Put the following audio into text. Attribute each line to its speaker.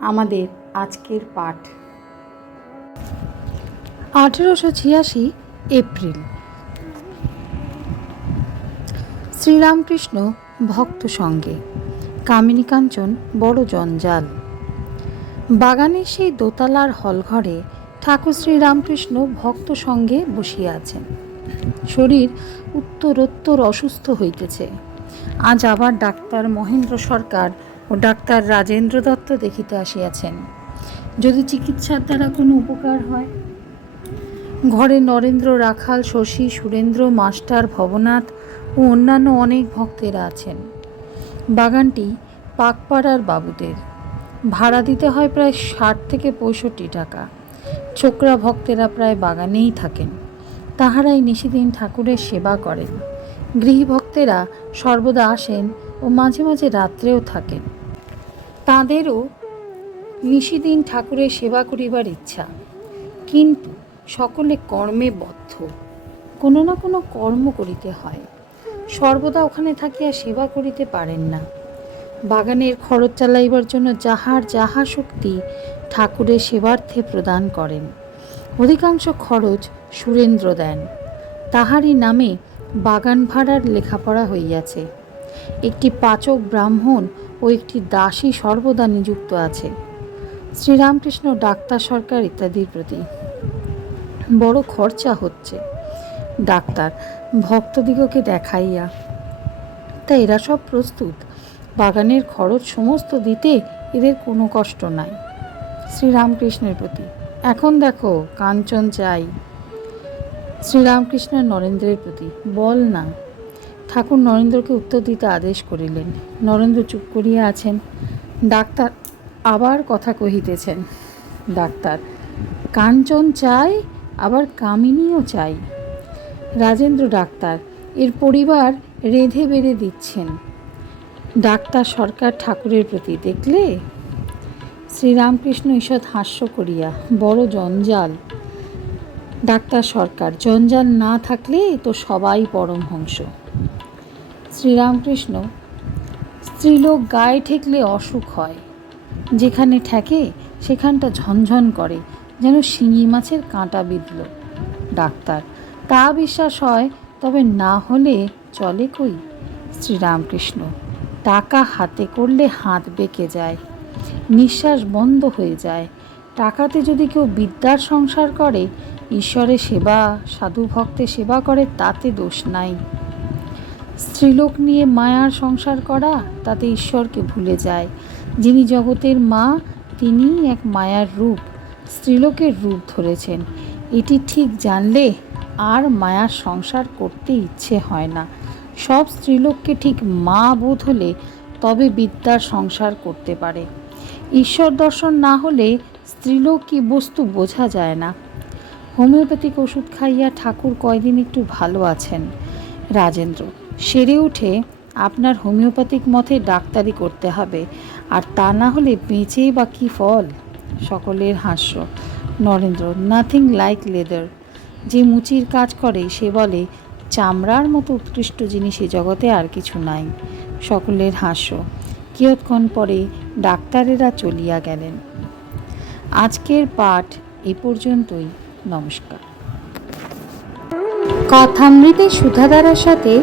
Speaker 1: আমাদের আজকের পাঠ। আঠেরোশো ছিয়াশি এপ্রিল। শ্রীরামকৃষ্ণ ভক্ত সঙ্গে, কামিনী কাঞ্চন বড় জঞ্জাল। বাগানের সেই দোতলার হলঘরে ঠাকুর শ্রীরামকৃষ্ণ ভক্ত সঙ্গে বসিয়া আছেন। শরীর উত্তরোত্তর অসুস্থ হইতেছে। আজ আবার ডাক্তার মহেন্দ্র সরকার ডাক্তার রাজেন্দ্র দত্ত দেখিতে আসিয়াছেন। যদি চিকিৎসার দ্বারা কোনো উপকার হয়? ঘরে নরেন্দ্র রাখাল, শশী, সুরেন্দ্র, মাস্টার, ভবনাথ ও অন্যান্য অনেক ভক্তেরা আছেন। বাগানটি পাকপাড়ার বাবুদের। ভাড়া দিতে হয় প্রায় ষাট থেকে পঁয়ষট্টি টাকা। ছোকরা ভক্তেরা প্রায় বাগানেই থাকেন। তাহারাই নিশিদিন ঠাকুরের সেবা করেন। গৃহী ভক্তেরা সর্বদা আসেন ও মাঝে মাঝে রাত্রেও থাকেন। তাঁদেরও নিশিদিন ঠাকুরের সেবা করিবার ইচ্ছা। কিন্তু সকলে কর্মে বদ্ধ। কোনো না কোনো কর্ম করিতে হয়। সর্বদা ওখানে থাকিয়া সেবা করিতে পারেন না। বাগানের খরচ চালাইবার জন্য যাহার যাহা শক্তি ঠাকুরের সেবার্থে প্রদান করেন। অধিকাংশ খরচ সুরেন্দ্র দেন। তাহারই নামে বাগান ভাড়ার লেখাপড়া হইয়াছে। একটি পাচক ব্রাহ্মণ ও একটি দাসী সর্বদা নিযুক্ত আছে। শ্রীরামকৃষ্ণ, ডাক্তার সরকার ইত্যাদির প্রতি বড় খরচা হচ্ছে। ডাক্তার, ভক্তদিগকে দেখাইয়া। তা এরা সব প্রস্তুত। বাগানের খরচ সমস্ত দিতে এদের কোনো কষ্ট নাই। শ্রীরামকৃষ্ণের প্রতি। এখন দেখো, কাঞ্চন চাই। শ্রীরামকৃষ্ণ নরেন্দ্রের প্রতি। বল না। ঠাকুর নরেন্দ্রকে উত্তর দিতে আদেশ করিলেন। নরেন্দ্র চুপ করিয়া আছেন। ডাক্তার আবার কথা কহিতেছেন, ডাক্তার, কাঞ্চন চাই, আবার কামিনীও চাই। রাজেন্দ্র ডাক্তার, এর পরিবার রেধে বেড়ে দিচ্ছেন। ডাক্তার সরকার ঠাকুরের প্রতি, দেখলে? শ্রীরামকৃষ্ণ ঈষৎ হাস্য করিয়া, বড় জঞ্জাল। ডাক্তার সরকার, জঞ্জাল না থাকলে তো সবাই পরমহংস। শ্রীরামকৃষ্ণ স্ত্রীলোক গায়ে ঠেকলে অসুখ হয়। যেখানে ঠেকে, সেখানটা ঝনঝন করে, যেন শিঙি মাছের কাঁটা বিঁধল। ডাক্তার, তা বিশ্বাস হয়, তবে না হলে চলে কই? শ্রীরামকৃষ্ণ, টাকা হাতে করলে হাত বেঁকে যায়। নিঃশ্বাস বন্ধ হয়ে যায়। টাকাতে যদি কেউ বিদ্যার সংসার করে, ঈশ্বরের সেবা সাধু ভক্তের সেবা করে, তাতে দোষ নাই। স্ত্রীলোক নিয়ে মায়ার সংসার করা তাতে ঈশ্বরকে ভুলে যায়। যিনি জগতের মা তিনি এক মায়ার রূপ, স্ত্রীলোকের রূপ ধরেছেন। এটি ঠিক জানলে আর মায়ার সংসার করতে ইচ্ছে হয় না। সব স্ত্রীলোককে ঠিক মা বোধ হলে তবে বিদ্যার সংসার করতে পারে। ঈশ্বর দর্শন না হলে স্ত্রীলোক কি বস্তু বোঝা যায় না। হোমিওপ্যাথিক ওষুধ খাইয়া ঠাকুর কয়দিন একটু ভালো আছেন? রাজেন্দ্র সেরে উঠে আপনার হোমিওপ্যাথিক মতে ডাক্তারি করতে হবে, আর তা না হলে বেঁচে বা কী ফল? সকলের হাস্য। নরেন্দ্র নাথিং লাইক লেদার যে মুচির কাজ করে, সে বলে, চামড়ার মতো উৎকৃষ্ট জিনিস এ জগতে আর কিছু নাই। সকলের হাস্য। কিয়ৎক্ষণ পরে ডাক্তারেরা চলিয়া গেলেন। আজকের পাঠ এ পর্যন্তই। নমস্কার। কথামৃতের সুধাধারার সাথে